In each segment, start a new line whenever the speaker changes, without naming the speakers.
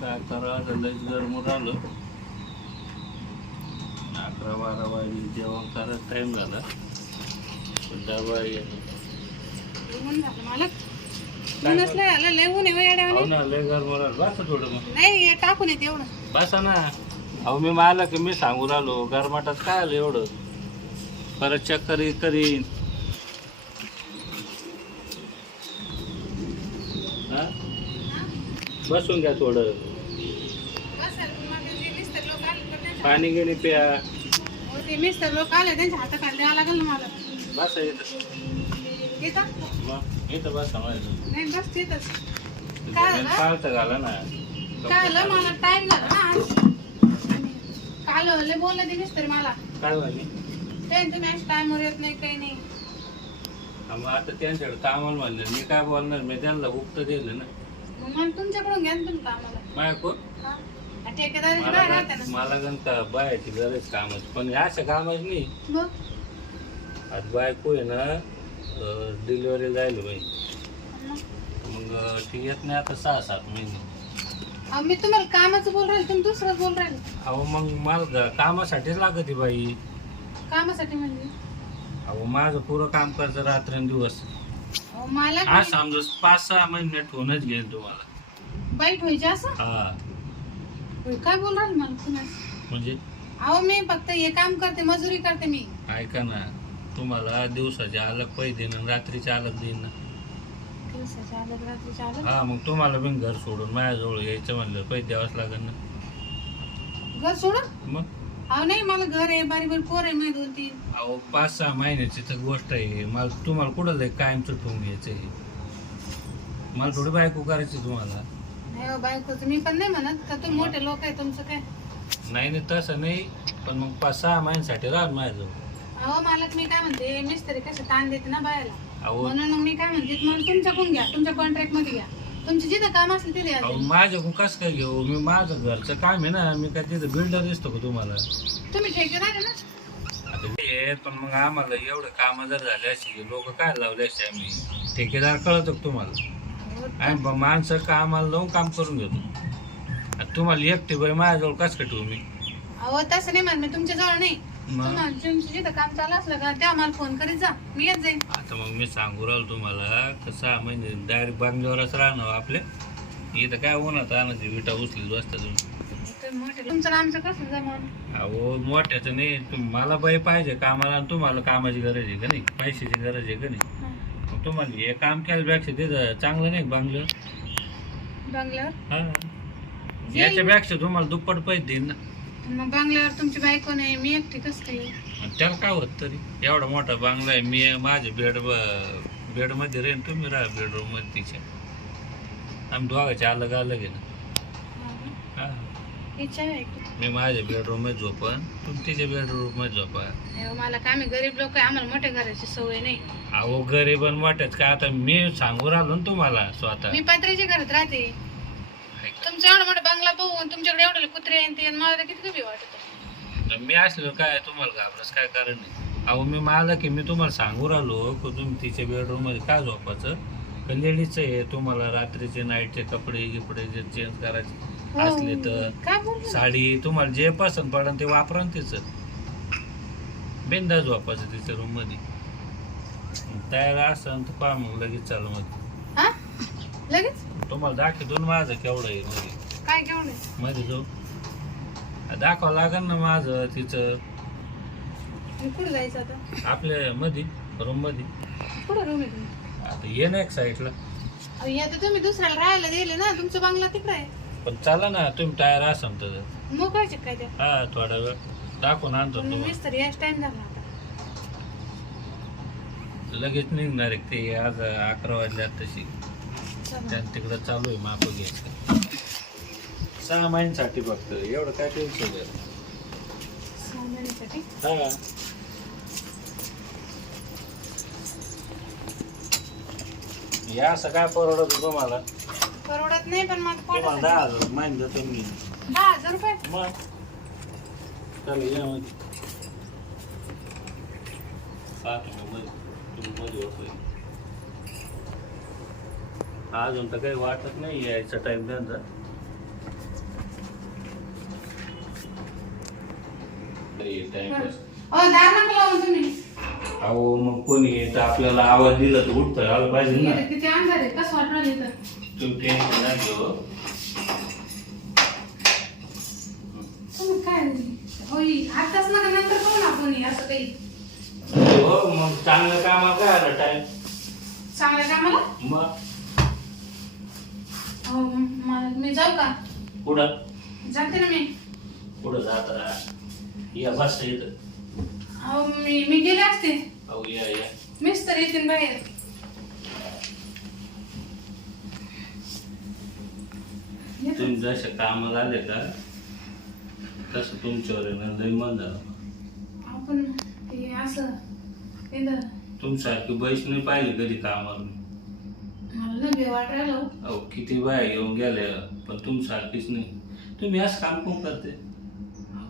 काय करा लय गरम राहिलं अकरा बारा वाजले जेवण करायला टाईम झाला. पण डबा
आलं हो.
हो
नाही टाकून येते एवढं.
बसा ना. अहो मी मला की मी सांगू राहिलो गरमाटात काय आलं एवढं? परत चक्कर करीन हा? बसून घ्या थोडं.
पण
घेणे प्या.
मिस्टर लोक आले त्यांच्या हाताखाली द्यावं लागेल ना मला
बसा येतं इथं बसा
नाही बस तिथंच काय झालं?
पाळतं घाला ना.
काय झालं? मला टाइम झाला ना आज. काल लय बोलले ते मिस्टर मला.
काय झाली?
टाइमवर येत नाही काही नाही.
मग आता त्यांच्याकडे कामाला म्हणलं मी काय बोलणार? मी त्यांना उक्त दिलं ना.
मग मला तुमच्याकडून घ्या ना तुम्ही कामाला.
माय कोण
हा? आ, ठेकेदारीची
मला
राहते
गण-
ना?
मला गण का बायाची गरज कामाची. पण अशा कामाची नाही.
मग?
आज बायको आहे ना डिलिव्हरी जायला बाई.
मग.
मग अं, ती येत नाही आता सहा सात महिने.
अहो, मी तुम्हाला कामाचं बोल राहिले तुम्ही दुसरंच बोल राहिले.
अहो मग मला ग- कामासाठीच लागत बाई.
कामासाठी म्हणजे?
अहो माझं पुरं काम करायचं रात्रंदिवस.
मला
हा समजा पाच सहा महिने ठेवूनच घेईल तुम्हाला.
बाईट व्हायची असं?
हा.
होय, काय बोल राहिले मला तुम्हाला
म्हणजे?
अहो मी फक्त हे काम करते मजुरी करते मी.
ऐका ना तुम्हाला दिवसाचे अलग पैसे देईन आणि रात्रीचे अलग देईन ना.
दिवसाच्या रात्रीच्या
हा मग तुम्हाला पण घर सोडून माझ्याजवळ यायचं म्हणलं पैसे द्यावंच लागेल ना.
घर सोडून?
मग?
अहो नाही मला घर आहे बारी बारी पोर आहे माझी दोन तीन.
अहो पाच सहा महिन्याची तर गोष्ट आहे. मला तुम्हाला कुठं लय कायमचं ठेवून घ्यायचं आहे मला थोडी बायको करायची तुम्हाला.
नाही हो बायकोचं मी पण नाही म्हणत. का तुम्ही मोठे लोक आहे तुमचं काय?
नाही नाही तसं नाही. पण मग पाच सहा महिन्यासाठी राहा माझ्याजवळ.
अहो मालक मी काय म्हणते मिस्त्री कसं ताण देते ना बायाला.
अहो.
म्हणून मग मी काय म्हणते मला तुमच्याकडून घ्या तुमच्या कॉन्ट्रॅक्टमध्ये घ्या. तुमचं जिथं काम असेल तिथे
अहो
या
माझ्याकडून कसं काय घेऊ? मी माझं घरचं काम आहे ना मी काय तिथं बिल्डर दिसतो का तुम्हाला?
तुम्ही ठेकेदार आहे ना?
आता आहे, पण मग आम्हाला एवढं कामं जर झाले असे लोक काय लावले असे आम्ही? ठेकेदार कळतो का तुम्हाला?
अहो,
आम्ही ब- माणसं कामाला लावून काम करून घेतो. आता तुम्हाला एकटे बाई माझ्याजवळ कसं काय ठेवू मी?
अहो तसं नाही म्हणत मी तुमच्या जवळ नाही.
मग?
तुम्हाला जिथं काम चालू असलं का तेव्हा मला फोन करीत जा. मी येत जाईन.
आता मग मी सांगू राहिलो तुम्हाला कसं म्हणजे डायरेक्ट बांगल्यावरच राहणं आपल्या इथं काय उन्हात आणायची विटा उचलीत बसता तुम्ही?
तुम्ही मोठे तुमचं आणि आमचं कसं जमन?
अहो मोठ्याचं नाही तुम मला बाई पाहिजे कामाला आणि तुम्हाला कामाची गरज आहे का नाही? पैशाची गरज आहे का नाही? मग तुम्हाला हे काम केल्यापेक्षा तिथं चांगलं नाही बांगलं?
बंगल्यावर
हा. याच्यापेक्षा तुम्हाला दुप्पट पैसे देईन ना.
मग बंगल्यावर तुमची बायको नाही मी एकटी कसं
आणि त्याला काय होत तरी? एवढा मोठा बांगला आहे मी माझ्या बेड बेडमध्ये राहीन तुम्ही राहा बेडरूममध्ये तिच्या. आम्ही दोघांचे अलग अलग आहे ना. हा.
इच्छा आहे की?
मी माझ्या बेडरूममध्ये झोपन तुम्ही तिच्या बेडरूममध्ये झोपा.
नाही हो, मला काय आम्ही गरीब लोक आहे आम्हाला मोठ्या घराची सवय नाही.
अहो गरीब आणि वाटत का आता मी सांगू राहिलो ना तुम्हाला स्वतः.
मी पत्र्याच्या घरात राहते. तुमचा एवढा मोठा बंगला पाहून तुमच्याकडे एवढे कुत्रे आणि ते आणि मला तर किती कमी वाटत.
मी असलो काय तुम्हाला घाबरस काय कारण नाही. अहो मी मला की मी तुम्हाला सांगू राहिलो की तुम्ही तिच्या बेडरूममध्ये काय झोपायचं? का लेडीजचं आहे तुम्हाला रात्रीचे नाईटचे कपडे गिपडे जे चेंज करायचे असले तर
काय बोलू?
साडी तुम्हाला जे पसंत पडन ते वापरा ना तिचं. बिंदाच झोपायचं तिच्या रूममध्ये. तयार असन तर पहा मग लगेच चालू मग
हा? लगेच?
तुम्हाला दाखवतो ना माझं केवढं आहे मध्ये
काय घेऊन ये?
मध्ये जाऊ. दाखवावं लागेल ना माझं तिचं.
कुठं जायचं आता?
आपल्या मध्ये रूममध्ये
कुठं रूम आहे तुम्ही?
आता ये ना एक साईडला
अहो, या तर तुम्ही दुसऱ्याला राहायला दिले ना तुमचा बंगला तिकडे आहे.
पण चला ना तुम्ही तयार असाल तर.
मोकळायचे काय त्या
हा थोडा वेळ. दाखवून आणतो
पण
तुम्हाला.
मिस्तर याच टाइम झाला आता.
लगेच निघणार आहे ते आज अकरा वाजल्यात तशी
चला.
त्या तिकडं चालू आहे माप घ्यायचं. सहा महिन्यासाठी फक्त एवढं काय टेन्शन आहे
सहा महिन्यासाठी?
हा. या असं काय परवडत होतं मला.
परवडत नाही पण माझं पोटासाठी
दहा हजार महिने देतो मी.
दहा हजार रुपये?
मग? चल या मध्ये सात मध्ये. तुम्ही मध्ये होतोय. अजून तर काही वाटत नाही यायचा टाइम त्यांचा.
अहो
मग कोणी येत? आपल्याला आवाज दिला तर उठत आलं पाहिजे ना. नाही
काय होई आताच नका नंतर करू ना कोणी असं काही.
हो मग चांगलं कामाला काय आलं टाइम
चांगल्या कामाला?
मग?
हो मला मी जाऊ का?
पुढं
जाते ना मी.
पुढं जात? राहा या बस इथं.
अहो मी मी गेले असते.
अहो या या.
मीच तर येते बाहेर. येतो.
तुम्ही जसे कामाला आले का तसं तुमच्यावर आहे ना लय मन झालं.
आपण असं इथं.
तुमच्यासारखी बैस नाही पाहिली कधी कामाला
वाटायला हो.
अहो किती बाया येऊन गेल्या पण तुमच्यासारखीच नाही. तुम्ही असं काम कोण करते?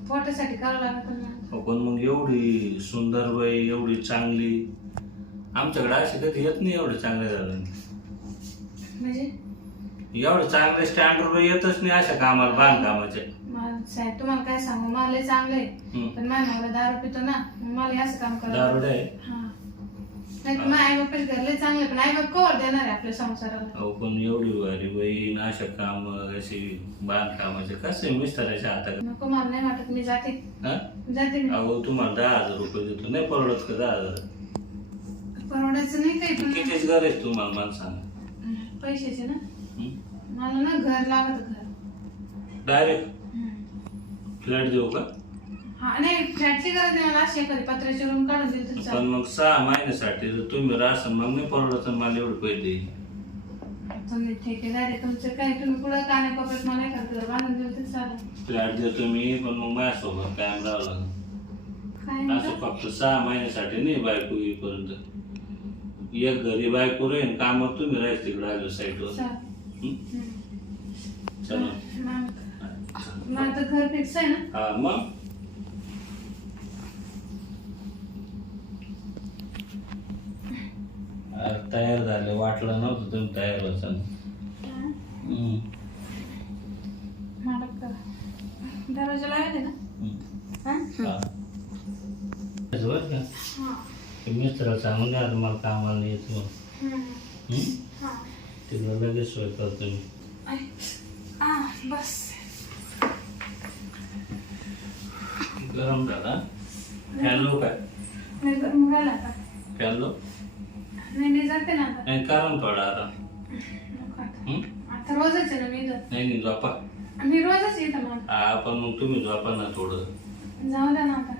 पोटासाठी करावं लागत ना.
अहो, पण मग एवढी सुंदर बाई एवढी चांगली. आमच्याकडे अशी कधी येत नाही एवढं चांगलं झालं.
म्हणजे?
एवढं चांगलं स्टँडर्ड बाई येतच नाही अशा कामाला बांधकामाचे.
मला साहेब तुम्हाला काय सांगू? मला लय चांगलं. आहे
हम्म.
पण माझ्या नवरा दारू पितो ना मग मला हे असं काम करावं
दारुड आहे?
हा. नाही तर माझ्या आई बापाचे घर लय चांगले पण आई बाप कवर देणार आहे आपल्या संसाराला.
अहो पण एवढी भारी बाई अशा काम अशी बांधकामाचे कसे मिस्टराच्या हाताकडे
नको मला नाही वाटत मी जाते.
हा?
जाते मी.
अहो तुम्हाला दहा हजार रुपये देतो. नाही परवडत का दहा हजार?
परवडायचं नाही काही पण
कितीच तुम्हाला मला सांगा.
पैशाचे ना? मला ना घर लागत घर.
डायरेक्ट? फ्लॅट देऊ का?
हा नाही फ्लॅटची गरज नाही मला अशी एखादी पत्र्याची रूम काढून दिली तर
पण
चालेल
मग सहा महिन्यासाठी जर तुम्ही राहसान मग नाही परवडत आणि मला एवढे पैसे देईल
तुम्ही ठेकेदार आहे तुमचं काय तुम्ही पुढं कानाकोपऱ्यात मला एखादं घर बांधून दिलं तर चालेल.
फ्लॅट देतो मी पण मग माझ्यासोबत कायम राहावं लागेल.
काय
असं
म्हणता?
फक्त सहा महिन्यासाठी नाही बायको येईपर्यंत. एक घरी बायको राहीन कामावर तुम्ही राहायचं तिकडे आलो साईडवर.
चालेल. हम्म.
चला.
मग- मग आता घर फिक्स आहे ना?
हा मग? तयार झाले वाटलं नव्हतं तुम्ही तयार व्हायचं हं.
मला का दरवाजा लावायला ना
हं.
हा?
हा. असं बरं का
हा.
ते मित्राला सांगून द्या मला कामाला येत
हम्म.
हं? तिला लगेच सोय करतो मी
आई. आ, बस
गरम झाला फॅन लो काय
नाही गरम आता
फॅन लो
नाही नाही जाते ना आता.
नाही कारण पडा आता.
नको आता.
हं?
आता रोजच आहे ना मी इथं.
नाही नाही झोपा.
मी रोजच येतं मग.
हा पण मग तुम्ही झोपा ना थोडं.
जाऊ द्या ना आता.